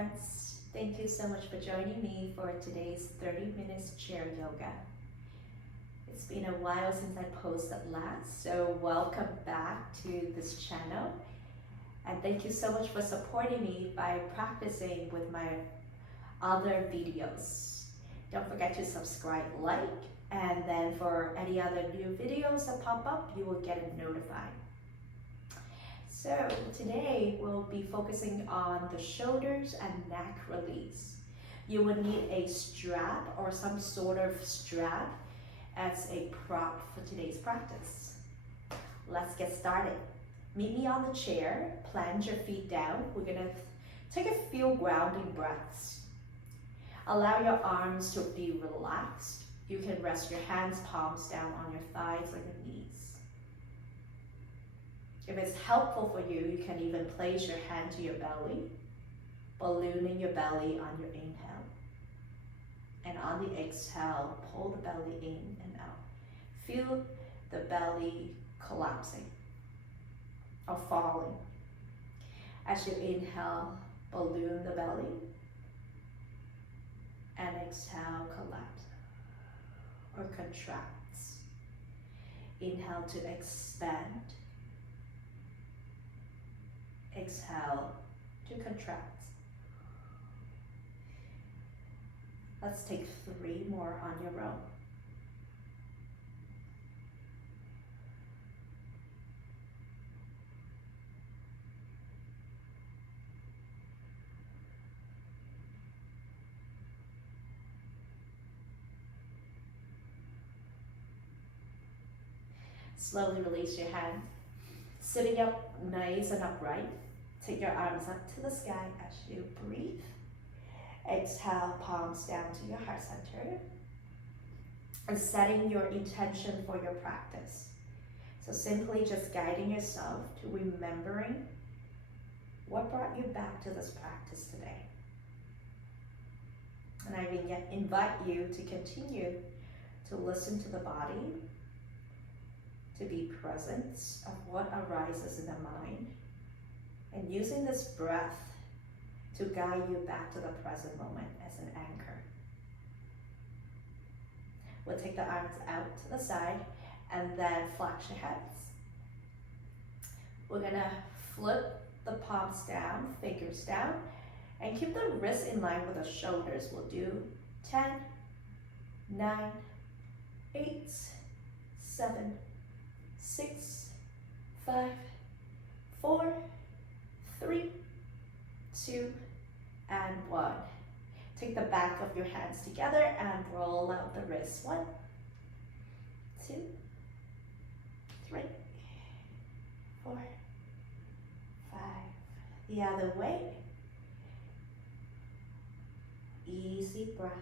friends. Thank you so much for joining me for today's 30 minutes chair yoga. It's been a while since I posted last, so welcome back to this channel. And thank you so much for supporting me by practicing with my other videos. Don't forget to subscribe, like, and then for any other new videos that pop up, you will get it notified. So today we'll be focusing on the shoulders and neck release. You will need a strap or some sort of strap as a prop for today's practice. Let's get started. Meet me on the chair, plant your feet down. We're gonna take a few grounding breaths. Allow your arms to be relaxed. You can rest your hands, palms down on your thighs or your knees. If it's helpful for you, you can even place your hand to your belly, ballooning your belly on your inhale. And on the exhale, pull the belly in and out. Feel the belly collapsing or falling. As you inhale, balloon the belly, and exhale, collapse or contracts. Inhale to expand. Exhale to contract. Let's take 3 more on your own. Slowly release your hand. Sitting up nice and upright. Take your arms up to the sky as you breathe. Exhale, palms down to your heart center. And setting your intention for your practice. So simply just guiding yourself to remembering what brought you back to this practice today. And I invite you to continue to listen to the body, to be present of what arises in the mind, and using this breath to guide you back to the present moment as an anchor. We'll take the arms out to the side and then flex your hands. We're gonna flip the palms down, fingers down, and keep the wrists in line with the shoulders. We'll do 10, 9, 8, 7, 6, 5, 4, 3, 2, and 1. Take the back of your hands together and roll out the wrists. 1, 2, 3, 4, 5. The other way. Easy breath.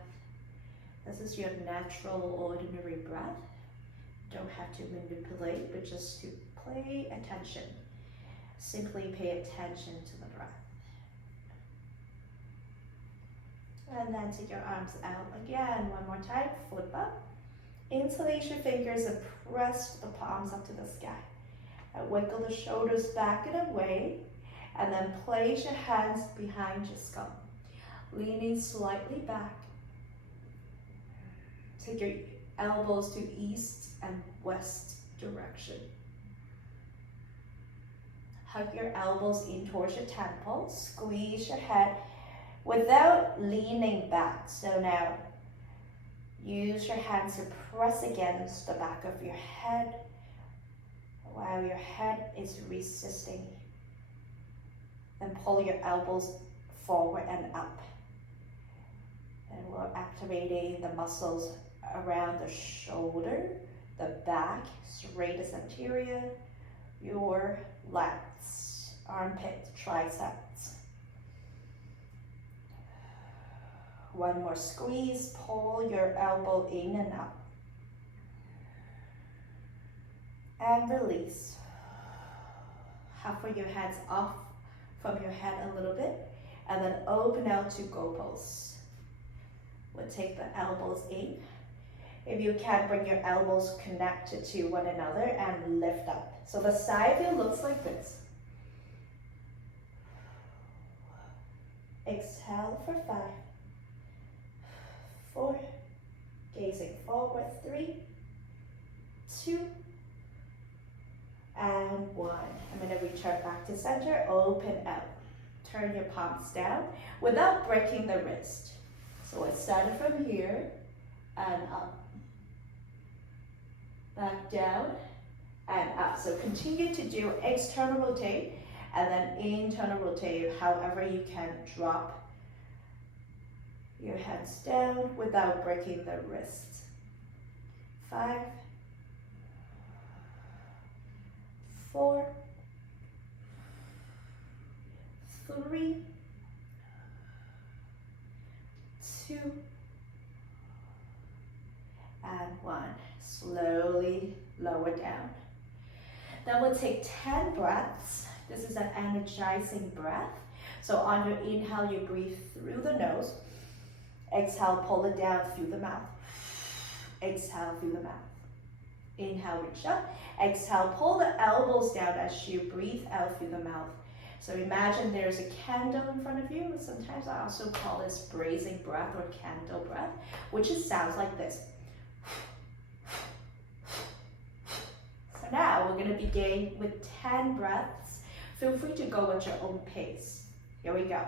This is your natural, ordinary breath. Don't have to manipulate, but just to pay attention. Simply pay attention to the breath. And then take your arms out again. One more time, foot up. Interlace your fingers and press the palms up to the sky. And wiggle the shoulders back and away. And then place your hands behind your skull. Leaning slightly back. Take your elbows to east and west direction. Hug your elbows in towards your temples. Squeeze your head without leaning back. So now, use your hands to press against the back of your head while your head is resisting. Then pull your elbows forward and up. And we're activating the muscles around the shoulder, the back, serratus anterior, your lats, armpit, triceps. One more squeeze, pull your elbow in and up. And release. Hover your hands off from your head a little bit, and then open out to go pose. We'll take the elbows in. If you can, bring your elbows connected to one another and lift up. So the side view looks like this. Exhale. exhale for 5, 4, gazing forward, 3, 2, and 1. I'm going to return back to center, open out. Turn your palms down without breaking the wrist. So it started from here and up. Back down and up. So continue to do external rotate and then internal rotate, however you can. Drop your hands down without breaking the wrist. 5, 4, 3, 2, and 1. Slowly lower down. Then we'll take 10 breaths. This is an energizing breath. So on your inhale, you breathe through the nose. Exhale, pull it down through the mouth. Exhale through the mouth. Inhale, reach up. Exhale, pull the elbows down as you breathe out through the mouth. So imagine there's a candle in front of you. Sometimes I also call this braising breath or candle breath, which just sounds like this. So now we're going to begin with 10 breaths. Feel free to go at your own pace. Here we go.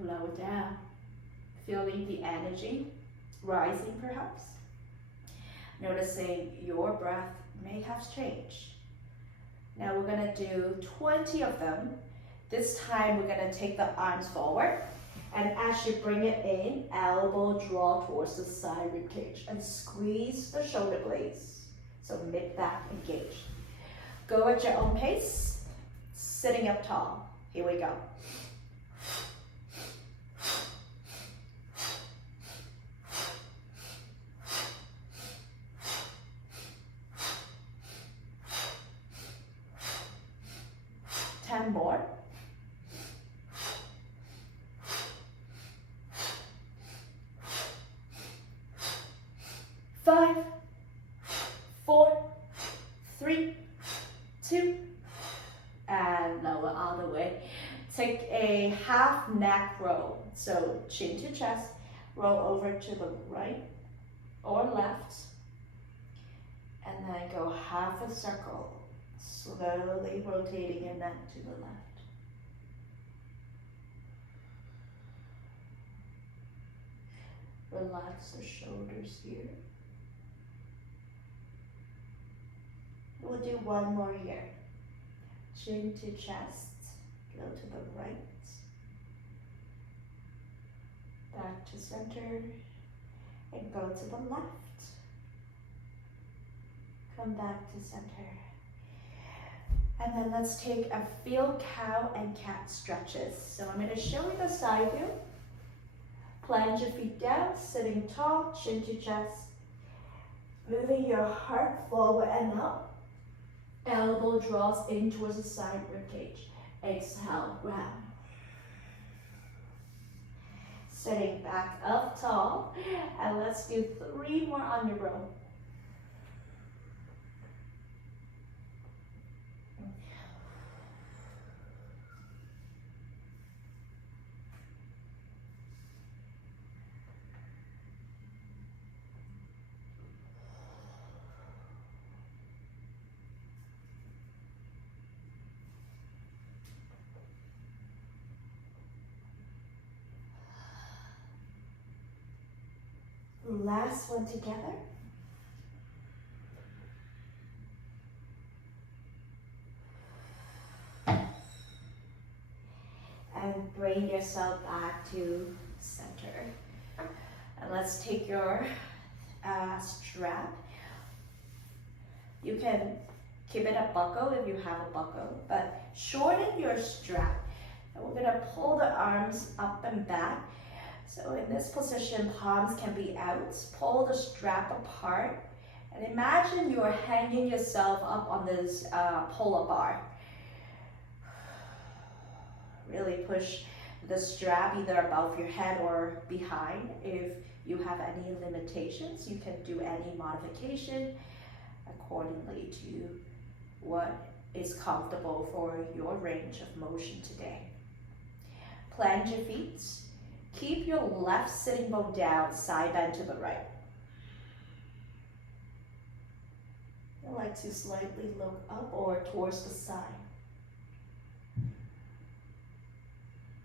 Lower down, feeling the energy rising perhaps. Noticing your breath may have changed. Now we're going to do 20 of them. This time we're going to take the arms forward, and as you bring it in, elbow draw towards the side rib cage and squeeze the shoulder blades. So mid-back engaged. Go at your own pace, sitting up tall. Here we go. More. 5, 4, 3, 2, and lower all the way. Take a half neck roll. So chin to chest, roll over to the right or left, and then go half a circle. Slowly rotating your neck to the left. Relax the shoulders here. We'll do one more here. Chin to chest, go to the right. Back to center, and go to the left. Come back to center. And then let's take a field cow and cat stretches. So I'm going to show you the side view. Plant your feet down, sitting tall, chin to chest. Moving your heart forward and up. Elbow draws in towards the side rib cage. Exhale, round. Sitting back up tall. And let's do 3 more on your row. Last one together. And bring yourself back to center. And let's take your strap. You can keep it a buckle if you have a buckle, but shorten your strap. And we're gonna pull the arms up and back. So in this position, palms can be out. Pull the strap apart. And imagine you are hanging yourself up on this pull-up bar. Really push the strap either above your head or behind. If you have any limitations, you can do any modification accordingly to what is comfortable for your range of motion today. Plant your feet. Keep your left sitting bone down, side bend to the right. I like to slightly look up or towards the side.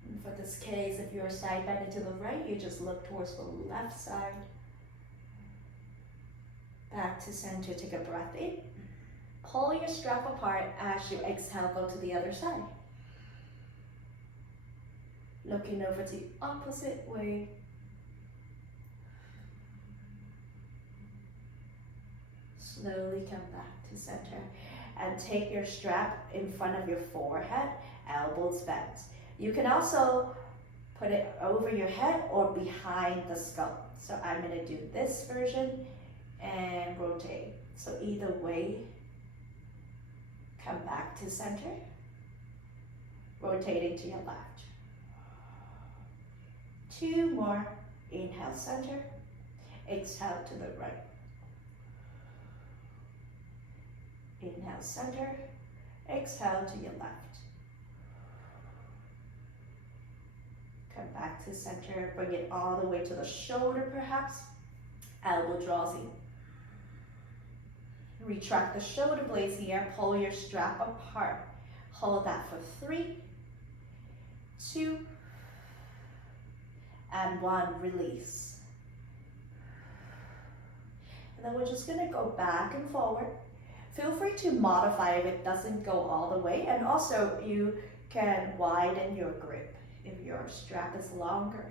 And for this case, if you're side bending to the right, you just look towards the left side. Back to center, take a breath in. Pull your strap apart as you exhale, go to the other side. Looking over to the opposite way. Slowly come back to center and take your strap in front of your forehead, elbows bent. You can also put it over your head or behind the skull. So I'm going to do this version and rotate. So either way, come back to center, rotating to your left. 2 more. Inhale, center. Exhale to the right. Inhale, center. Exhale to your left. Come back to center. Bring it all the way to the shoulder, perhaps. Elbow draws in. Retract the shoulder blades here. Pull your strap apart. Hold that for 3, 2, and 1. Release. And then we're just going to go back and forward. Feel free to modify if it doesn't go all the way. And also you can widen your grip. If your strap is longer,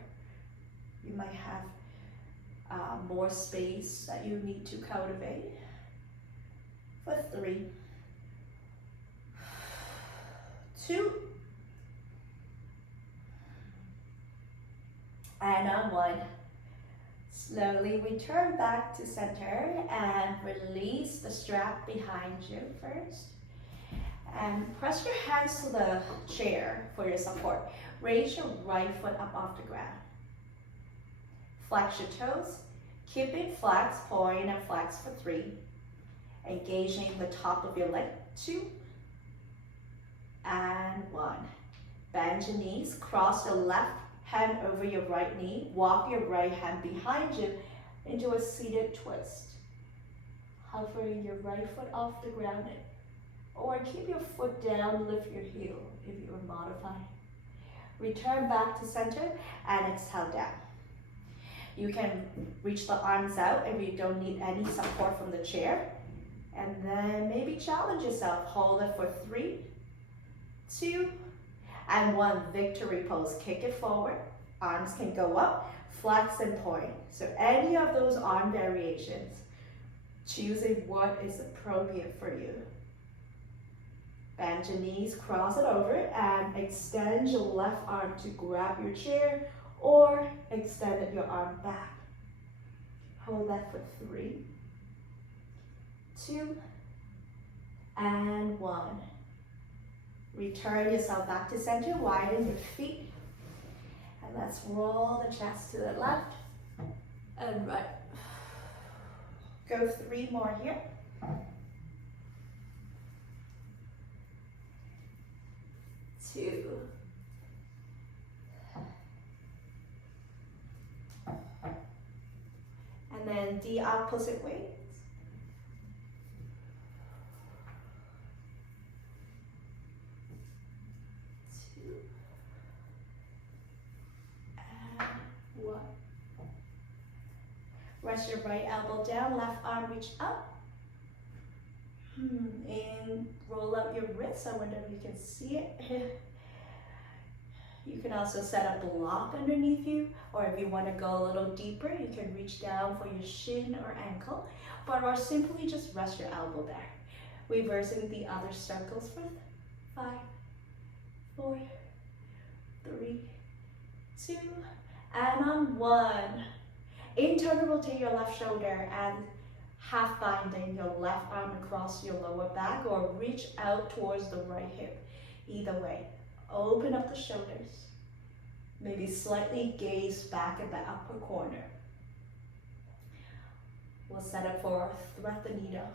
you might have more space that you need to cultivate. For 3, 2, and on 1. Slowly return back to center and release the strap behind you first. And press your hands to the chair for your support. Raise your right foot up off the ground. Flex your toes. Keep it flex, point and flex for 3. Engaging the top of your leg. 2, and 1. Bend your knees. Cross the left hand over your right knee. Walk your right hand behind you into a seated twist. Hovering your right foot off the ground. Or keep your foot down, lift your heel if you are modifying. Return back to center and exhale down. You can reach the arms out if you don't need any support from the chair. And then maybe challenge yourself. Hold it for 3, 2, and 1. Victory pose. Kick it forward. Arms can go up, flex and point. So any of those arm variations, choosing what is appropriate for you. Bend your knees, cross it over, and extend your left arm to grab your chair or extend your arm back. Hold that for 3, 2, and 1. Return yourself back to center, widen your feet, and let's roll the chest to the left and right. Go 3 more here. 2, and then the opposite way. 2, and 1. Rest your right elbow down, left arm reach up. And roll out your wrists. I wonder if you can see it. You can also set a block underneath you, or if you want to go a little deeper, you can reach down for your shin or ankle, or simply just rest your elbow there. Reversing the other circles for 5, 4, 3, 2, and on 1. Internal rotate your left shoulder and half binding your left arm across your lower back or reach out towards the right hip. Either way, open up the shoulders. Maybe slightly gaze back at the upper corner. We'll set up for thread the needle.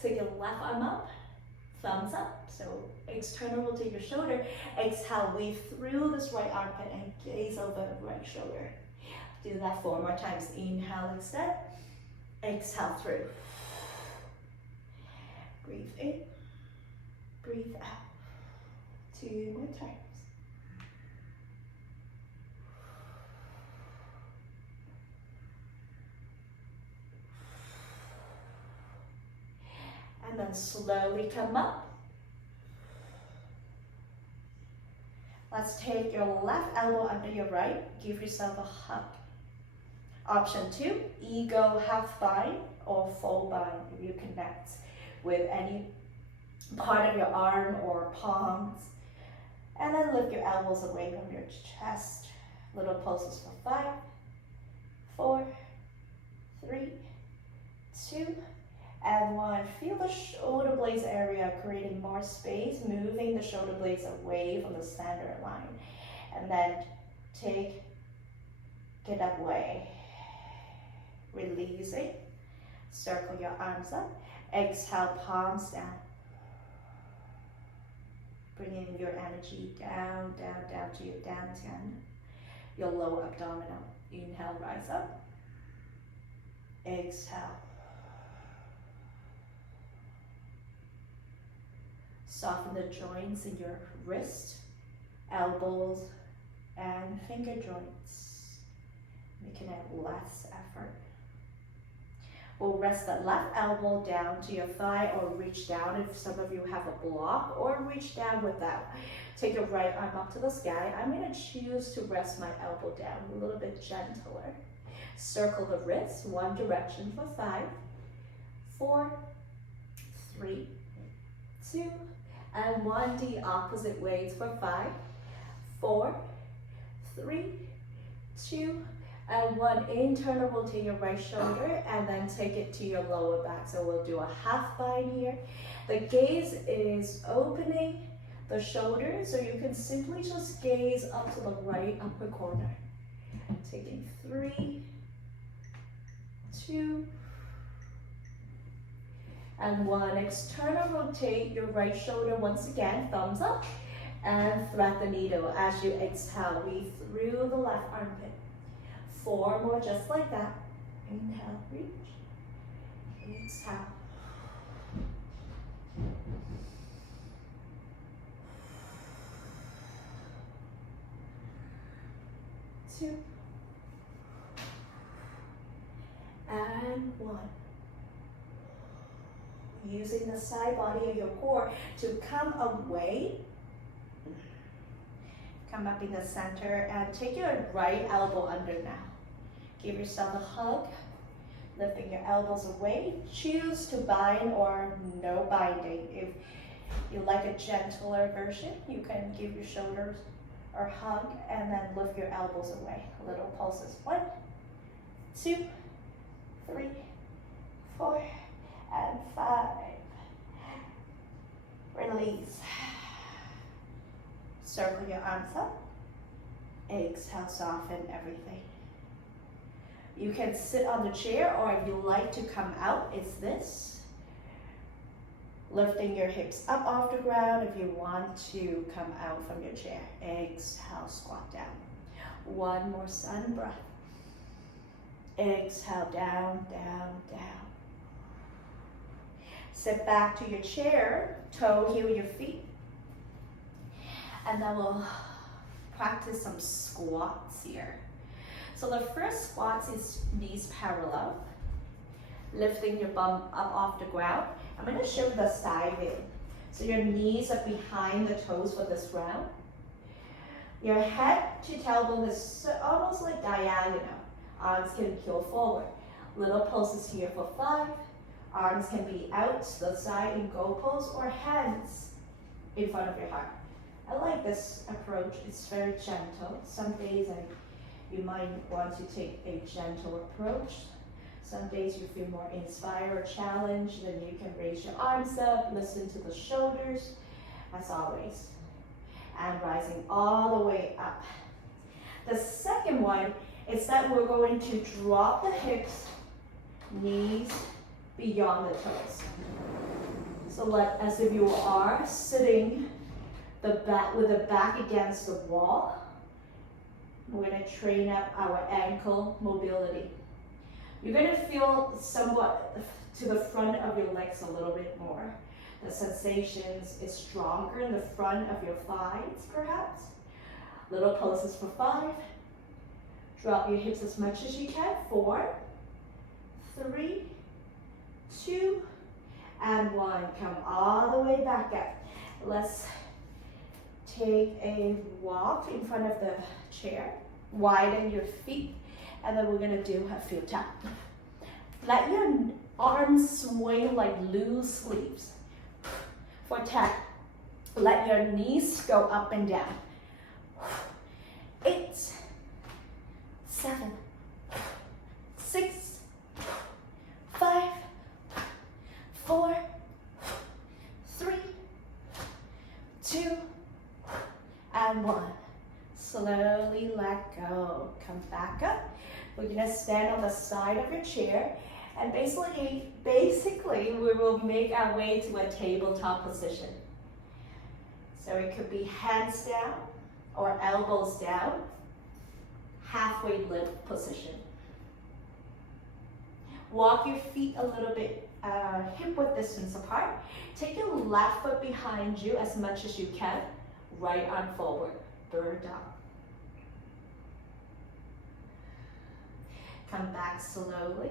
Take your left arm up, thumbs up. So external rotate your shoulder. Exhale, wave through this right armpit and gaze over the right shoulder. Do that 4 more times. Inhale, extend. Exhale through. Breathe in, breathe out. 2 more times. And then slowly come up. Let's take your left elbow under your right. Give yourself a hug. Option 2, ego half bind or full bind if you connect with any part of your arm or palms. And then lift your elbows away from your chest. Little pulses for 5, 4, 3, 2, and 1. Feel the shoulder blades area creating more space, moving the shoulder blades away from the center line. And then get away. Release it. Circle your arms up. Exhale, palms down. Bringing your energy down, down, down to your dantian, your lower abdominal. Inhale, rise up. Exhale. Soften the joints in your wrist, elbows, and finger joints, making it less effort. We'll rest that left elbow down to your thigh or reach down if some of you have a block, or reach down without. Take your right arm up to the sky. I'm going to choose to rest my elbow down a little bit gentler. Circle the wrist one direction for 5, 4, 3, 2, and 1. The opposite ways for 5, 4, 3, 2, and 1. Internal rotate your right shoulder and then take it to your lower back. So we'll do a half bind here. The gaze is opening the shoulder, so you can simply just gaze up to the right upper corner. Taking 3, 2, and 1. External rotate your right shoulder once again, thumbs up, and thread the needle. As you exhale, weave through the left armpit. 4 more just like that. Inhale, reach. Exhale. Two. And 1. Using the side body of your core to come away. Come up in the center and take your right elbow under now. Give yourself a hug, lifting your elbows away. Choose to bind or no binding. If you like a gentler version, you can give your shoulders a hug and then lift your elbows away. Little pulses. 1, 2, 3, 4, and 5. Release. Circle your arms up. Exhale, soften everything. You can sit on the chair, or if you like to come out, it's this. Lifting your hips up off the ground if you want to come out from your chair. Exhale, squat down. 1 more sun breath. Exhale, down, down, down. Sit back to your chair, toe heel your feet. And then we'll practice some squats here. So the first squat is knees parallel, lifting your bum up off the ground. I'm going to show the side view. So your knees are behind the toes for this round. Your head to tailbone is almost like diagonal. Arms can peel forward. Little pulses here for 5. Arms can be out to the side in goal pose, or hands in front of your heart. I like this approach. It's very gentle. Some days you might want to take a gentle approach. Some days you feel more inspired or challenged, then you can raise your arms up, listen to the shoulders, as always. And rising all the way up. The second one is that we're going to drop the hips, knees beyond the toes. So like as if you are sitting with the back against the wall. We're going to train up our ankle mobility. You're going to feel somewhat to the front of your legs a little bit more. The sensations is stronger in the front of your thighs, perhaps. Little pulses for 5. Drop your hips as much as you can. 4, 3, 2, and 1. Come all the way back up. Let's take a walk in front of the chair. Widen your feet, and then we're gonna do a few taps. Let your arms swing like loose leaves. For 10, let your knees go up and down. 8, 7, 6, 5, 4, 3, 2, and 1. Slowly let go. Come back up. We're gonna stand on the side of your chair, and basically we will make our way to a tabletop position. So it could be hands down or elbows down, halfway lift position. Walk your feet a little bit hip width distance apart. Take your left foot behind you as much as you can. Right arm forward, bird dog. Come back slowly.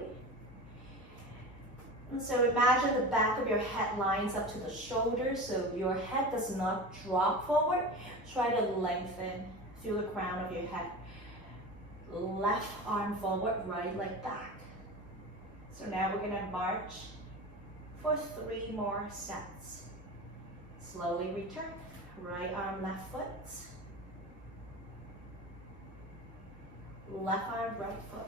And so imagine the back of your head lines up to the shoulders, so your head does not drop forward. Try to lengthen, feel the crown of your head. Left arm forward, right leg back. So now we're gonna march for 3 more sets. Slowly return. Right arm, left foot. Left arm, right foot.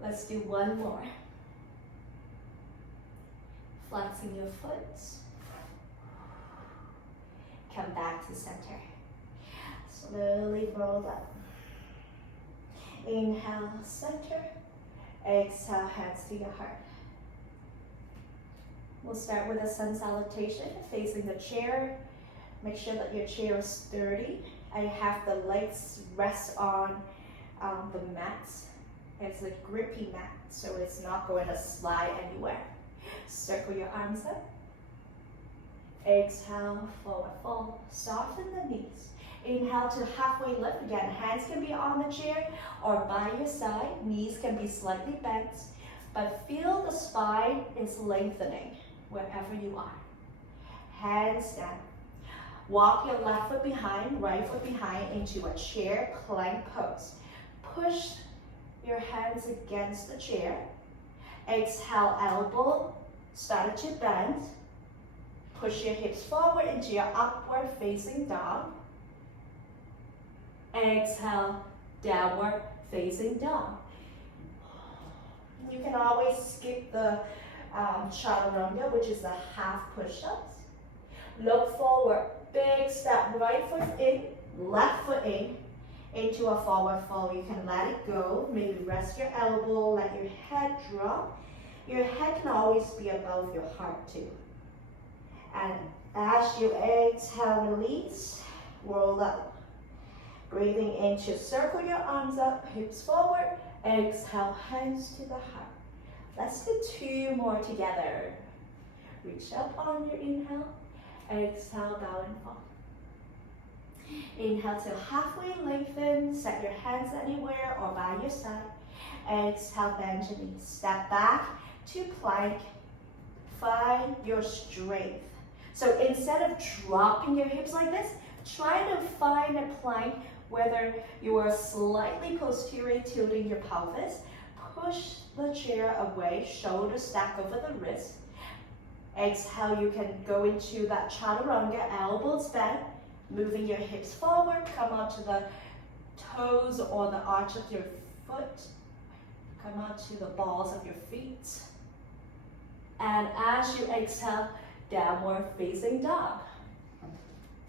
Let's do 1 more. Flexing your foot. Come back to center. Slowly roll up. Inhale, center. Exhale, hands to your heart. We'll start with a sun salutation, facing the chair. Make sure that your chair is sturdy. I have the legs rest on the mat. It's a grippy mat, so it's not going to slide anywhere. Circle your arms up. Exhale, forward fold. Soften the knees. Inhale to halfway lift. Again, hands can be on the chair or by your side. Knees can be slightly bent, but feel the spine is lengthening wherever you are. Hands down. Walk your left foot behind, right foot behind into a chair plank pose. Push your hands against the chair. Exhale, elbow started to bend. Push your hips forward into your upward facing dog. Exhale, downward facing dog. You can always skip the chaturanga, which is the half push-ups. Look forward, big step, right foot in, left foot in, into a forward fold. You can let it go, maybe rest your elbow, let your head drop. Your head can always be above your heart too. And as you exhale, release, roll up. Breathing in to circle your arms up, hips forward. Exhale, hands to the heart. Let's do 2 more together. Reach up on your inhale. Exhale, bow and fall. Inhale to halfway lengthen. Set your hands anywhere or by your side. Exhale, bend your knees. Step back to plank. Find your strength. So instead of dropping your hips like this, try to find a plank whether you are slightly posterior tilting your pelvis. Push the chair away, shoulders stack over the wrist. Exhale, you can go into that chaturanga, elbows bent, moving your hips forward, come up to the toes or the arch of your foot. Come onto the balls of your feet. And as you exhale, downward facing dog.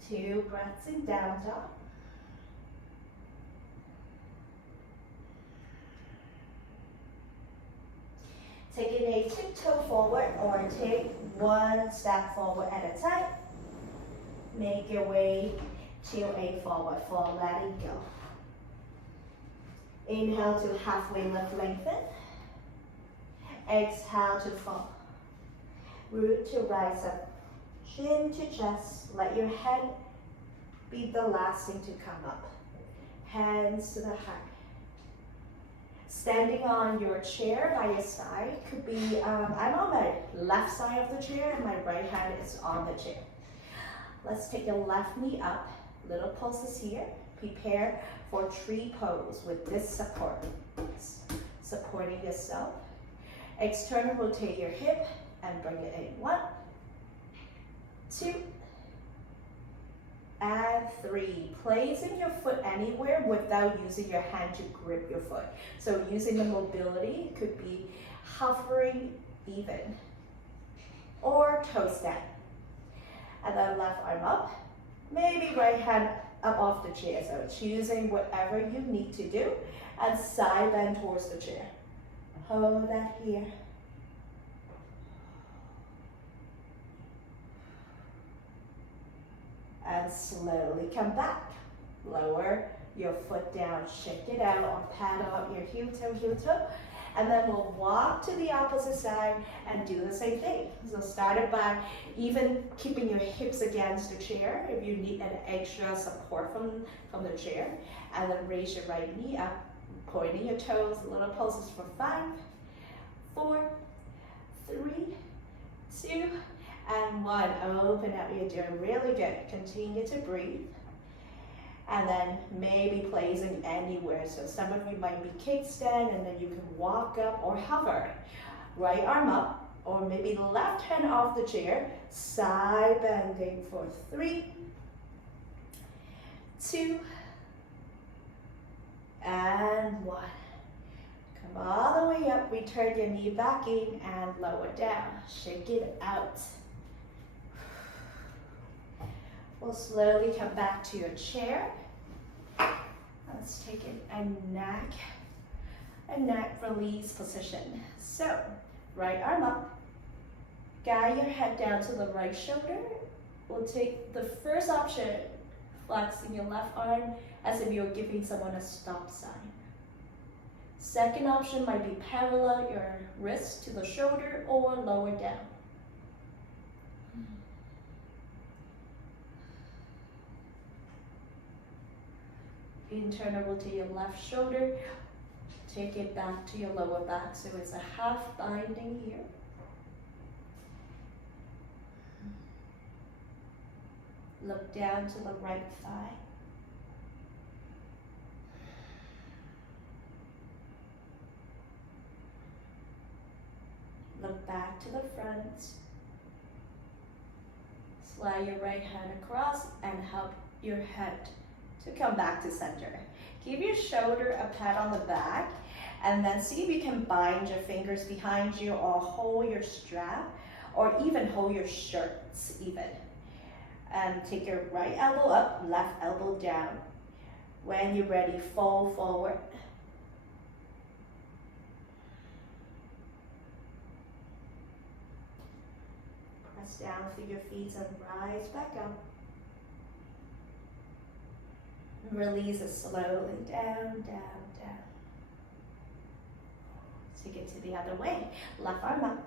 2 breaths in down dog. Taking a tiptoe forward or take 1 step forward at a time. Make your way to a forward fold, letting go. Inhale to halfway lift, lengthen. Exhale to fall. Root to rise up. Chin to chest. Let your head be the last thing to come up. Hands to the heart. Standing on your chair by your side could be, I'm on my left side of the chair and my right hand is on the chair. Let's take your left knee up. Little pulses here. Prepare for tree pose with this support. Supporting yourself. External rotate your hip and bring it in. 1, 2, and 3. Placing your foot anywhere without using your hand to grip your foot. So using the mobility could be hovering even or toes down. And then left arm up. Maybe right hand up off the chair. So choosing whatever you need to do and side bend towards the chair. Hold that here. And slowly come back. Lower your foot down, shake it out, or paddle out your heel toe. And then we'll walk to the opposite side and do the same thing. So start it by even keeping your hips against the chair if you need an extra support from the chair. And then raise your right knee up, pointing your toes, little pulses for 5, 4, 3, 2, and 1. Open up, you're doing really good. Continue to breathe. And then maybe placing anywhere. So some of you might be kickstand and then you can walk up or hover. Right arm up or maybe left hand off the chair. Side bending for 3, 2, and 1. Come all the way up. Return your knee back in and lower down. Shake it out. We'll slowly come back to your chair. Let's take a neck release position. So, right arm up. Guide your head down to the right shoulder. We'll take the first option, flexing your left arm as if you're giving someone a stop sign. Second option might be parallel your wrist to the shoulder or lower down. Internal rotate your left shoulder. Take it back to your lower back so it's a half binding here. Look down to the right thigh. Look back to the front. Slide your right hand across and help your head to come back to center. Give your shoulder a pat on the back and then see if you can bind your fingers behind you or hold your strap or even hold your shirts even. And take your right elbow up, left elbow down. When you're ready, fold forward. Press down through your feet and rise back up. Release it slowly, down, down, down. Take it to the other way. Left arm up.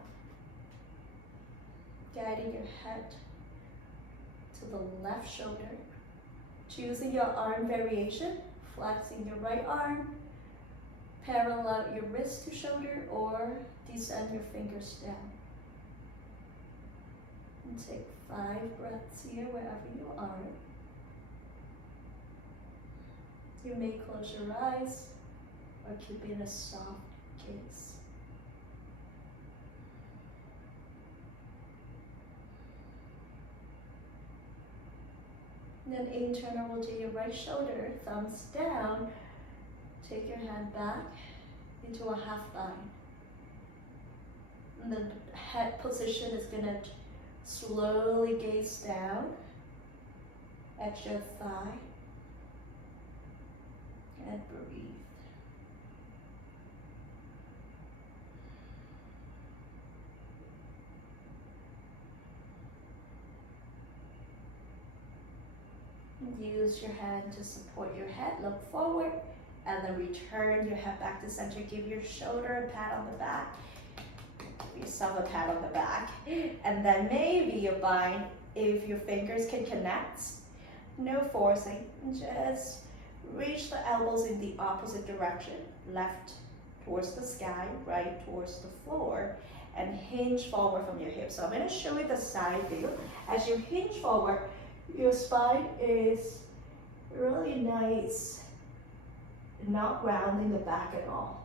Guiding your head to the left shoulder. Choosing your arm variation, flexing your right arm, parallel your wrist to shoulder, or descend your fingers down. And take 5 breaths here wherever you are. You may close your eyes or keep in a soft gaze. Then internal rotate your right shoulder, thumbs down. Take your hand back into a half line. And the head position is going to slowly gaze down at your thigh. And breathe. Use your hand to support your head, look forward, and then return your head back to center. Give your shoulder a pat on the back. Give yourself a pat on the back. And then maybe you bind if your fingers can connect. No forcing, just reach the elbows in the opposite direction. Left towards the sky, right towards the floor, and hinge forward from your hips. So I'm going to show you the side view. As you hinge forward, your spine is really nice, not rounding the back at all.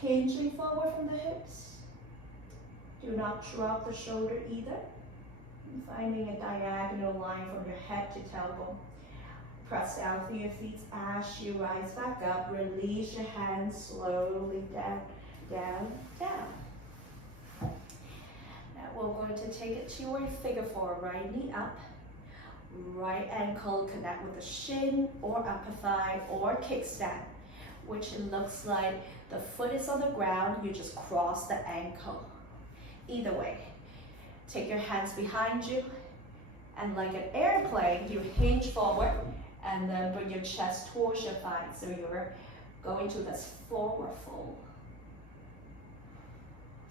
Hinging forward from the hips. Do not drop the shoulder either. Finding a diagonal line from your head to tailbone. Press down through your feet as you rise back up. Release your hands slowly down, down, down. We're going to take it to a figure four. Right knee up, right ankle connect with the shin or upper thigh or kickstand, which it looks like the foot is on the ground, you just cross the ankle. Either way, take your hands behind you, and like an airplane, you hinge forward and then bring your chest towards your thigh. So you're going to this forward fold.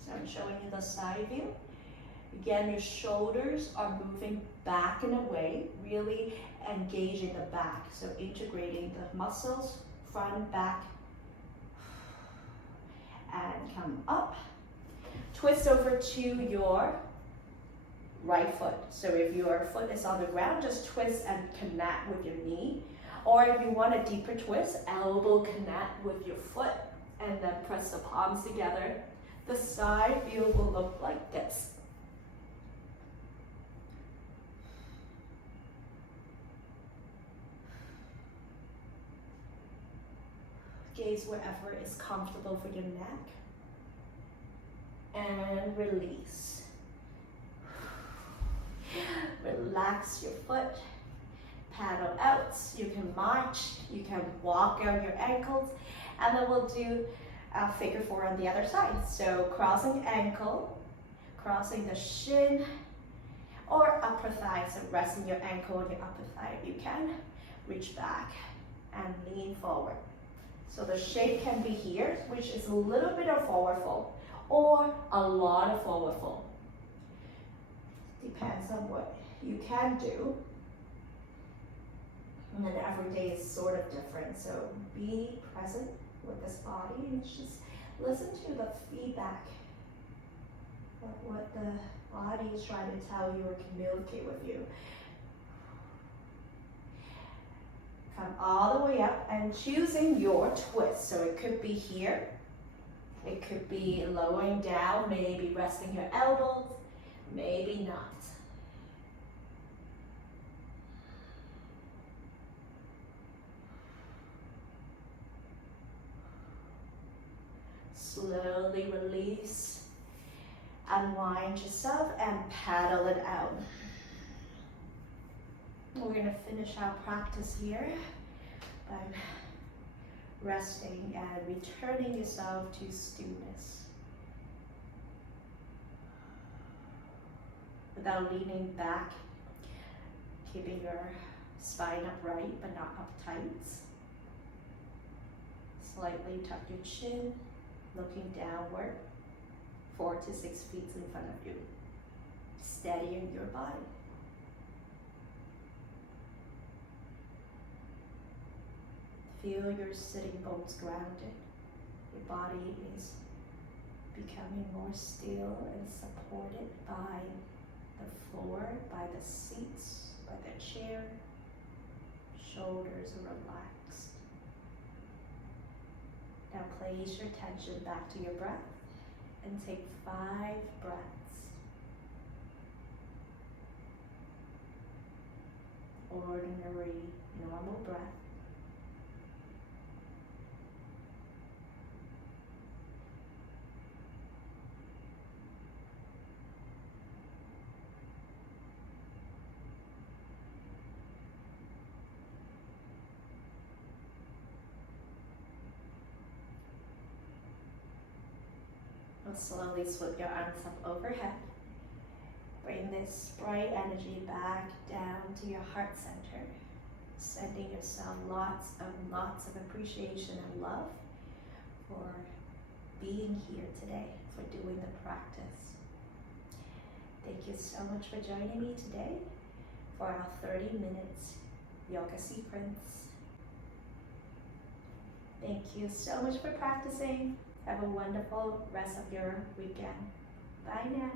So I'm showing you the side view. Again, your shoulders are moving back and away, really engaging the back. So integrating the muscles, front, back, and come up. Twist over to your right foot. So if your foot is on the ground, just twist and connect with your knee. Or if you want a deeper twist, elbow connect with your foot and then press the palms together. The side view will look like this. Gaze wherever is comfortable for your neck. And release. Relax your foot. Paddle out. You can march. You can walk out your ankles. And then we'll do a figure four on the other side. So crossing ankle, crossing the shin, or upper thigh. So resting your ankle on your upper thigh if you can. Reach back and lean forward. So the shape can be here, which is a little bit of forward fold, or a lot of forward fold. Depends on what you can do. And then every day is sort of different. So be present with this body and just listen to the feedback of what the body is trying to tell you or communicate with you. Come all the way up and choosing your twist. So it could be here. It could be lowering down, maybe resting your elbows, maybe not. Slowly release, unwind yourself and paddle it out. We're going to finish our practice here by resting and returning yourself to stillness. Without leaning back, keeping your spine upright but not uptight. Slightly tuck your chin, looking downward, 4 to 6 feet in front of you. Steadying your body. Feel your sitting bones grounded. Your body is becoming more still and supported by the floor, by the seats, by the chair. Shoulders are relaxed. Now place your attention back to your breath and take 5 breaths. Ordinary, normal breath. Now slowly swoop your arms up overhead. Bring this bright energy back down to your heart center, sending yourself lots of appreciation and love for being here today, for doing the practice. Thank you so much for joining me today for our 30 minutes yoga sequence. Thank you so much for practicing. Have a wonderful rest of your weekend. Bye now.